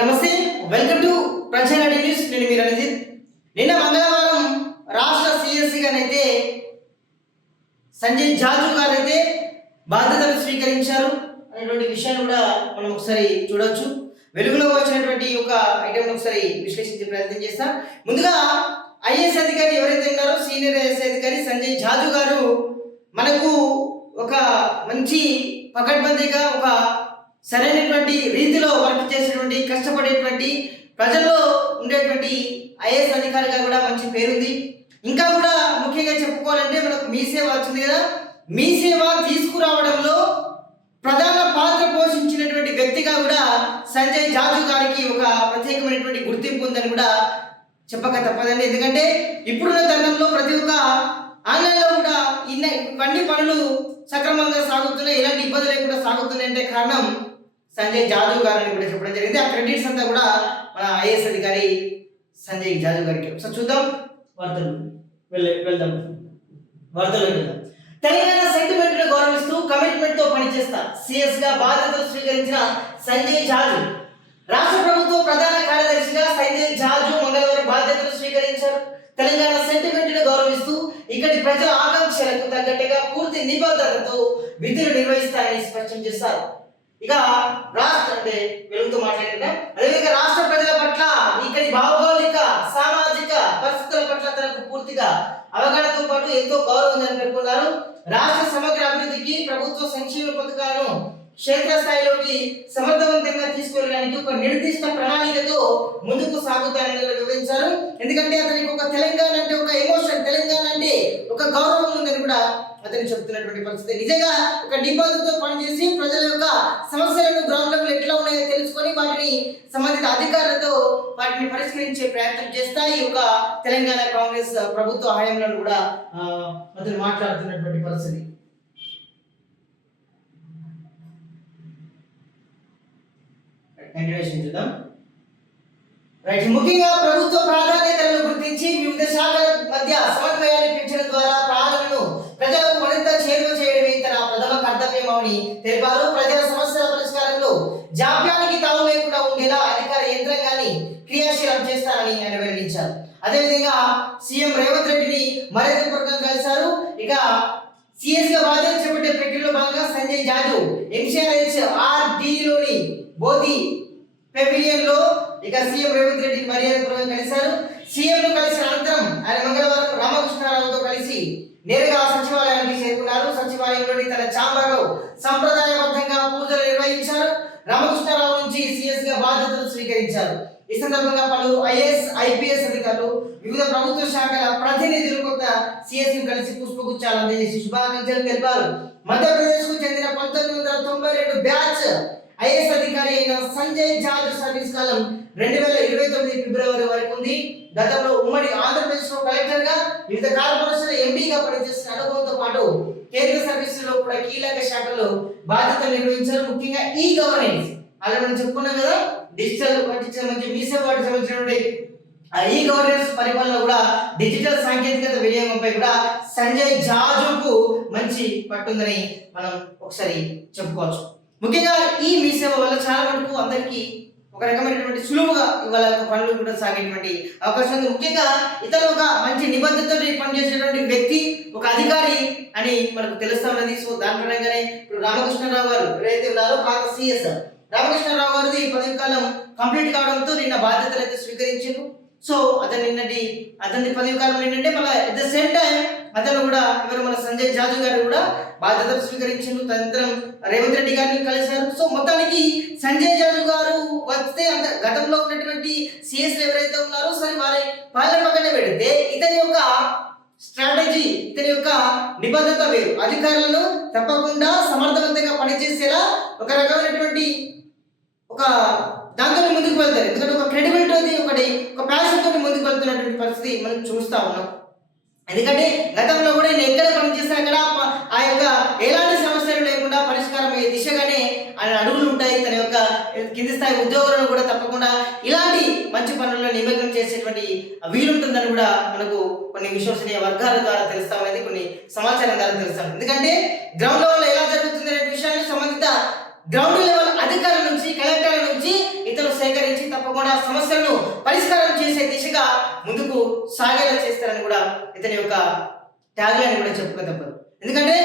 నమస్తే, welcome to ప్రజానాడి news. నేను మీ రణజిత్. నిన్న మంగళవారం రాష్ట్ర సిఎస్సి గారైతే సంజయ్ జాజు గారైతే బాధ్యతలు స్వీకరించారు అనేటువంటి విషయాన్ని కూడా మనం ఒకసారి చూడవచ్చు. వెలుగులో వచ్చినటువంటి ఒక ఐటమ్ ఒకసారి విశ్లేషించే ప్రయత్నం చేస్తాం. ముందుగా ఐఏఎస్ అధికారి ఎవరైతే ఉన్నారో సీనియర్ ఐఏఎస్ అధికారి సంజయ్ జాజు గారు మనకు ఒక మంచి పకడ్బందీగా ఒక సరైనటువంటి రీతిలో వర్క్ చేసేటువంటి కష్టపడేటువంటి ప్రజల్లో ఉండేటువంటి ఐఏఎస్ అధికారిగా కూడా మంచి పేరుంది. ఇంకా కూడా ముఖ్యంగా చెప్పుకోవాలంటే మనకు మీ సేవ వచ్చింది కదా, మీ సేవ తీసుకురావడంలో ప్రధాన పాత్ర పోషించినటువంటి వ్యక్తిగా కూడా సంజయ్ జాజు గారికి ఒక ప్రత్యేకమైనటువంటి గుర్తింపు ఉందని కూడా చెప్పక తప్పదండి. ఎందుకంటే ఇప్పుడున్న తరుణంలో ప్రతి ఒక్క ఆన్లైన్లో కూడా ఇవన్నీ పనులు సక్రమంగా సాగుతున్నాయి, ఎలాంటి ఇబ్బందులు లేకుండా సాగుతున్నాయి అంటే కారణం సంజయ్ జాజు గారిని కూడా చెప్పడం జరిగింది. ఆ క్రెడిట్స్ అంతా కూడా మన ఐఏఎస్ అధికారి సంజయ్ జాజు గారికి. ఒకసారి చూద్దాం, వెళ్దాం. తెలంగాణ సెంటిమెంట్ ను గౌరవిస్తూ కమిట్మెంట్ తో పనిచేస్తా సిఎస్ గా బాధ్యతలు స్వీకరించిన సంజయ్ జాజు. రాష్ట్ర ప్రభుత్వ ప్రధాన కార్యదర్శిగా సంజయ్ జాజు మంగళవారం బాధ్యతలు స్వీకరించారు. తెలంగాణ సెంటిమెంట్ ను గౌరవిస్తూ ఇక్కడి ప్రజల ఆకాంక్షలకు తగ్గట్టుగా పూర్తి నిబద్ధతతో విధులు నిర్వహిస్తారని స్పష్టం చేశారు. ఇక రాష్ట్ర అంటే వెలుగుతూ మాట్లాడిన అదేవిధంగా రాష్ట్ర ప్రజల పట్ల ఇక్కడి భౌగోళిక సామాజిక పరిస్థితుల పట్ల తనకు పూర్తిగా అవగాహనతో పాటు ఎంతో గౌరవం ఉందని పేర్కొన్నారు. రాష్ట్ర సమగ్ర అభివృద్ధికి ప్రభుత్వ సంక్షేమ పథకాలను క్షేత్రస్థాయిలోకి సమర్థవంతంగా తీసుకెళ్ళడానికి ఒక నిర్దిష్ట ప్రణాళికతో ముందుకు సాగుతారని వివరించారు. ఎందుకంటే అతనికి ఒక తెలంగాణ అంటే ఒక ఎమోషన్, తెలంగాణ అంటే ఒక గౌరవం ఉందని కూడా అతను చెప్తున్నటువంటి పరిస్థితి. నిజంగా ఒక నిబద్ధతతో పనిచేసి ప్రజల యొక్క సమస్యలను గ్రౌండ్ లెవెల్ ఎట్లా ఉన్నాయో తెలుసుకొని వాటిని సంబంధిత అధికారులతో వాటిని పరిష్కరించే ప్రయత్నం చేస్తా ఈ యొక్క తెలంగాణ కాంగ్రెస్ ప్రభుత్వ హయాంలో కూడా అతను మాట్లాడుతున్నటువంటి పరిస్థితి. చూద్దాం. రైట్. ముఖ్యంగా ప్రభుత్వ ప్రాధాన్యతలను గుర్తించి వివిధ శాఖల మధ్య సమన్వయాన్ని పెంచడం ద్వారా పాలనను ప్రజలకు మరింత చేరువ చేయడమే తన ప్రథమ కర్తవ్యమని తెలిపారు. ప్రజల సమస్యల పరిష్కారంలో జాప్యానికి తావు లేకుండా ఉండేలా అధికార యంత్రాంగాన్ని క్రియాశీలం చేస్తారని ఆయన వెల్లడించారు. అదేవిధంగా సీఎం రేవంత్ రెడ్డిని మర్యాదపూర్వకంగా కలిశారు. ఇక సిఎస్ గా బాధ్యత చేపట్టే ప్రక్రియలో భాగంగా సంజయ్ జాజు MCRHRDలోని బోధి పెవిలియన్ లో ఇక సీఎం రేవంత్ రెడ్డి మర్యాదపూర్వకంగా కలిశారు. సీఎం ను కలిసిన అనంతరం ఆయన మంగళవారం రామకృష్ణారావుతో కలిసి నేరుగా సచివాలయానికి చేరుకున్నారు. సచివాలయంలోని తన ఛాంబర్ లో సంప్రదాయబద్ధంగా పూజలు నిర్వహించారు. రామకృష్ణారావు నుంచి సిఎస్ గా బాధ్యతలు స్వీకరించారు. ఈ సందర్భంగా పలువురు ఐఏఎస్ ఐపీఎస్ అధికారులు వివిధ ప్రభుత్వ శాఖల ప్రతినిధులు కొత్త సిఎస్ ను కలిసి పుష్పగుచ్చాలు అందజేసి శుభాకాంక్షలు తెలిపారు. మధ్యప్రదేశ్ కు చెందిన 1992 బ్యాచ్ ఐఏఎస్ అధికారి అయిన సంజయ్ జాజు సర్వీస్ కాలం 2029 ఫిబ్రవరి వరకు ఉంది. గతంలో ఉమ్మడి ఆంధ్రప్రదేశ్ లో కలెక్టర్ గా వివిధ కార్పొరేషన్ల ఎంపీగా పనిచేసిన అనుభవంతో పాటు కేంద్ర సర్వీసులో కూడా కీలక శాఖల్లో బాధ్యతలు నిర్వహించారు. ముఖ్యంగా ఈ గవర్నెన్స్ అలా మనం చెప్పుకున్నాం కదా, డిజిటల్ మంచి మీ సేవకు సంబంధించినటువంటి ఈ గవర్నెన్స్ పరిపాలన కూడా డిజిటల్ సాంకేతికత వినియోగంపై కూడా సంజయ్ జాజుకు మంచి పట్టుందని మనం ఒకసారి చెప్పుకోవచ్చు. ముఖ్యంగా ఈ మీ సేవ వల్ల చాలా వరకు అందరికీ ఒక రకమైనటువంటి సులువుగా ఇవాళ పనులు కూడా సాగేటువంటి అవకాశం ఉంది. ముఖ్యంగా ఇతను ఒక మంచి నిబద్ధతతో పనిచేసేటువంటి వ్యక్తి, ఒక అధికారి అని మనకు తెలుస్తా ఉన్నది. సో దాని పరంగానే ఇప్పుడు రామకృష్ణారావు గారు ఎవరైతే ఉన్నారో పాత సిఎస్ రామకృష్ణారావు గారిది పదవి కాలం కంప్లీట్ కావడంతో నిన్న బాధ్యతలు అయితే స్వీకరించారు. సో అతని పదవి కాలం ఏంటంటే మళ్ళీ అట్ ద సేమ్ టైం అతను కూడా ఎవరు మన సంజయ్ జాజు గారు కూడా బాధ్యతలు స్వీకరించారు. తదనంతరం రేవంత్ రెడ్డి గారిని కలిశారు. సో మొత్తానికి సంజయ్ జాజు గారు వస్తే గతంలో ఉన్నటువంటి సిఎస్లు ఎవరైతే ఉన్నారో సరే వారి పాలన పక్కనే పెడితే ఇతని యొక్క స్ట్రాటజీ, ఇతని యొక్క నిబద్ధత వేరు. అధికారులను తప్పకుండా సమర్థవంతంగా పనిచేసేలా ఒక రకమైనటువంటి ఒక దాంతో ముందుకు వెళ్తారు. ఎందుకంటే ఒక క్రెడిబిలిటీ ఒక ప్యాషన్ తోటి ముందుకు వెళ్తున్నటువంటి పరిస్థితి మనం చూస్తా ఉన్నాం. ఎందుకంటే గతంలో కూడా నేను ఎక్కడ పనిచేసినా అక్కడ ఆ యొక్క ఎలాంటి సమస్యలు లేకుండా పరిష్కారం అయ్యే దిశగానే ఆయన అడుగులు ఉంటాయి. తన యొక్క కింది స్థాయి ఉద్యోగులను కూడా తప్పకుండా ఇలాంటి మంచి పనుల్లో నిమగ్నం చేసేటువంటి వీలుంటుందని కూడా మనకు కొన్ని విశ్వసనీయ వర్గాల ద్వారా తెలుస్తా ఉన్నది, కొన్ని సమాచారం ద్వారా తెలుస్తాం. ఎందుకంటే గ్రౌండ్ లెవెల్ ఎలా జరుగుతుంది అనే విషయాన్ని సంబంధిత గ్రౌండ్ లెవెల్ అధికారుల నుంచి కలెక్టర్ల నుంచి ఇతను సేకరించి తప్పకుండా సమస్యలను పరిష్కారం చేసే దిశగా ముందుకు సాగేలా చేస్తారని కూడా ఇతని యొక్క ట్యాగ్లైన్ కూడా చెప్పుకో తప్పదు. ఎందుకంటే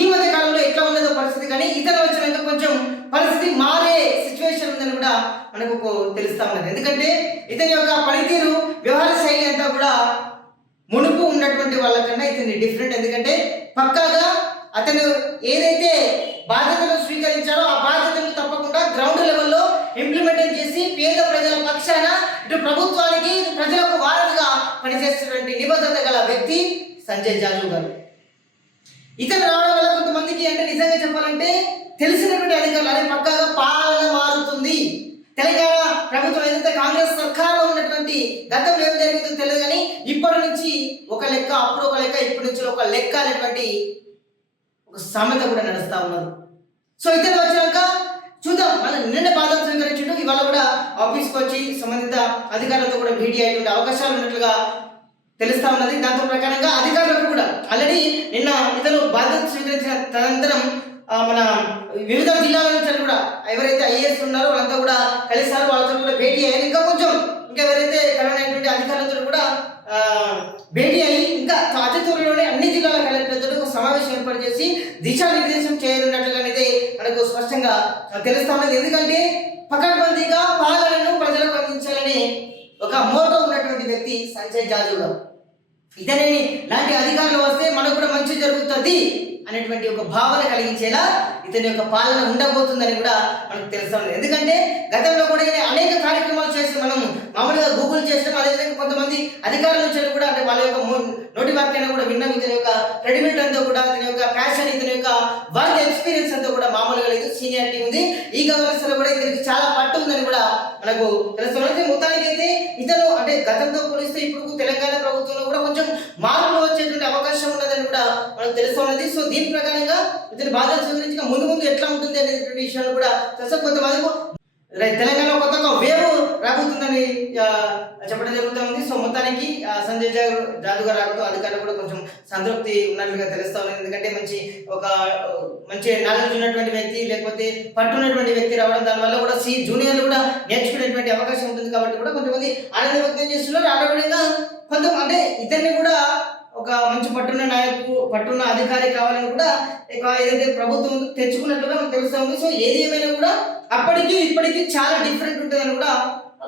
ఈ మధ్య కాలంలో ఎట్లా ఉన్నదో పరిస్థితి, కానీ ఇతను వచ్చినాక కొంచెం పరిస్థితి మారే సిచ్యువేషన్ ఉందని కూడా మనకు తెలుస్తా ఉన్నది. ఎందుకంటే ఇతని యొక్క పనితీరు, వ్యవహార శైలి అంతా కూడా మునుపు ఉన్నటువంటి వాళ్ళకన్నా ఇతని డిఫరెంట్. ఎందుకంటే పక్కాగా అతను ఏదైతే బాధ్యతలు స్వీకరించాడో ఆ బాధ్యతలు తప్పకుండా గ్రౌండ్ లెవెల్లో ఇంప్లిమెంట్ చేసి పేద ప్రజల పక్షాన ఇటు ప్రభుత్వానికి ప్రజలకు వారధిగా పనిచేస్తున్నటువంటి నిబద్ధత గల వ్యక్తి సంజయ్ జాజు గారు. ఇతను రావడం వల్ల కొంతమందికి అంటే నిజంగా చెప్పాలంటే తెలిసినటువంటి అధికారులు అనే పక్కాగా పాలన మారుతుంది. తెలంగాణ ప్రభుత్వం ఏదైతే కాంగ్రెస్ సర్కార్లో ఉన్నటువంటి గతంలో ఏం జరిగిందో తెలియదు, కానీ ఇప్పటి నుంచి ఒక లెక్క, అప్పుడు ఒక లెక్క, ఇప్పటి నుంచి ఒక లెక్క అనేటువంటి ఒక సామెత కూడా నడుస్తా ఉన్నారు. సో ఇతను వచ్చినాక చూద్దాం. మన నిన్న బాధ్యత స్వీకరించడం, ఇవాళ కూడా ఆఫీస్కి వచ్చి సంబంధిత అధికారులతో కూడా భేటీ అయ్యేటువంటి అవకాశాలు ఉన్నట్లుగా తెలుస్తా ఉన్నది. దాంతో ప్రకారంగా అధికారులకు కూడా ఆల్రెడీ నిన్న ఇతను బాధ్యత స్వీకరించిన తదనంతరం మన వివిధ జిల్లాల నుంచి కూడా ఎవరైతే ఐఏఎస్ ఉన్నారో వాళ్ళంతా కూడా కలిసారు, వాళ్ళతో కూడా భేటీ అయ్యారు. ఇంకా ఎవరైతే కలవనటువంటి అధికారులతో కూడా భేటీ అయ్యి ఇంకా అతి త్వరలోనే అన్ని జిల్లాల కలెక్టర్లతో ఒక సమావేశం ఏర్పాటు చేసి దిశానిర్దేశం చేయనున్నట్లుగా అనేది మనకు స్పష్టంగా తెలుస్తా ఉన్నది. ఎందుకంటే పకడ్బందీగా పాలనను ప్రజలకు అందించాలనే ఒక మోటో ఉన్నటువంటి వ్యక్తి సంజయ్ జాజు గారు. ఇతని లాంటి అధికారులు వస్తే మనకు కూడా మంచి జరుగుతుంది అనేటువంటి ఒక భావన కలిగించేలా ఇతని యొక్క పాలన ఉండబోతుందని కూడా మనకు తెలుస్తా ఉంది. ఎందుకంటే గతంలో కూడా అనేక కార్యక్రమాలు చేసి మనం మామూలుగా గూగుల్ చేసినాం. అదేవిధంగా కొంతమంది అధికారుల నుంచి కూడా అంటే వాళ్ళ యొక్క నోటి వాక్యాన్ని కూడా విన్నాం. ఇతని యొక్క క్రెడిబిలిటీ అంతా కూడా, ఇతని యొక్క ప్యాషన్, ఇతని యొక్క వర్క్ ఎక్స్పీరియన్స్ అంతా కూడా మామూలుగా లేదు, సీనియారిటీ ఉంది. ఈ గవర్నెన్స్ లో కూడా ఇతనికి చాలా పట్టు ఉందని కూడా మనకు తెలుస్తుంది. మొత్తానికి అయితే ఇతను అంటే గతంతో పోలిస్తే ఇప్పుడు తెలంగాణ ప్రభుత్వంలో కూడా కొంచెం మార్పులు వచ్చేటువంటి అవకాశం ఉన్నదని కూడా మనకు తెలుస్తున్నది. సో దీని ప్రకారంగా ఇతని బాధ్యత స్వీకరించి ముందు ఎట్లా ఉంటుంది అనేటువంటి విషయాలు కూడా తెలుసు. కొంతమంది తెలంగాణ కొత్తగా వేవ్ రాబోతుందని చెప్పడం జరుగుతుంది. సో మొత్తానికి సంజయ్ జాజు గారు రావడంతో అధికారులు కూడా కొంచెం సంతృప్తి ఉన్నట్లుగా తెలుస్తా ఉంది. ఎందుకంటే మంచి నాలెడ్జ్ ఉన్నటువంటి వ్యక్తి, లేకపోతే పట్టున్నటువంటి వ్యక్తి రావడం, దానివల్ల కూడా జూనియర్లు కూడా నేర్చుకునేటువంటి అవకాశం ఉంటుంది. కాబట్టి కూడా కొంతమంది ఆనందం వ్యక్తం చేస్తున్నారు. ఆటోమేటిక్గా అంటే ఇద్దరిని కూడా ఒక మంచి పట్టున్న అధికారి కావాలని కూడా ఏదైతే ప్రభుత్వం తెచ్చుకున్నట్లుగా మనకు తెలుస్తా ఉంది. సో ఏది ఏమైనా కూడా అప్పటికి ఇప్పటికీ చాలా డిఫరెంట్ ఉంటుందని కూడా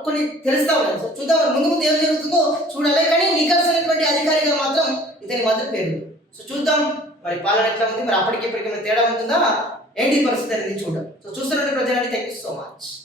కొన్ని తెలుస్తా ఉన్నాయి. సో చూద్దాం ముందు ఏం జరుగుతుందో చూడాలి. కానీ నికర్సైనటువంటి అధికారిగా మాత్రం ఇతని మాత్రం పేరు. సో చూద్దాం మరి పాలన ఎట్లా ఉంది, మరి అప్పటికి ఇప్పటికి తేడా ఉంటుందా ఏంటి పరిస్థితి అనేది చూద్దాం. సో చూస్తున్నటువంటి ప్రజలని థ్యాంక్ యూ సో మచ్.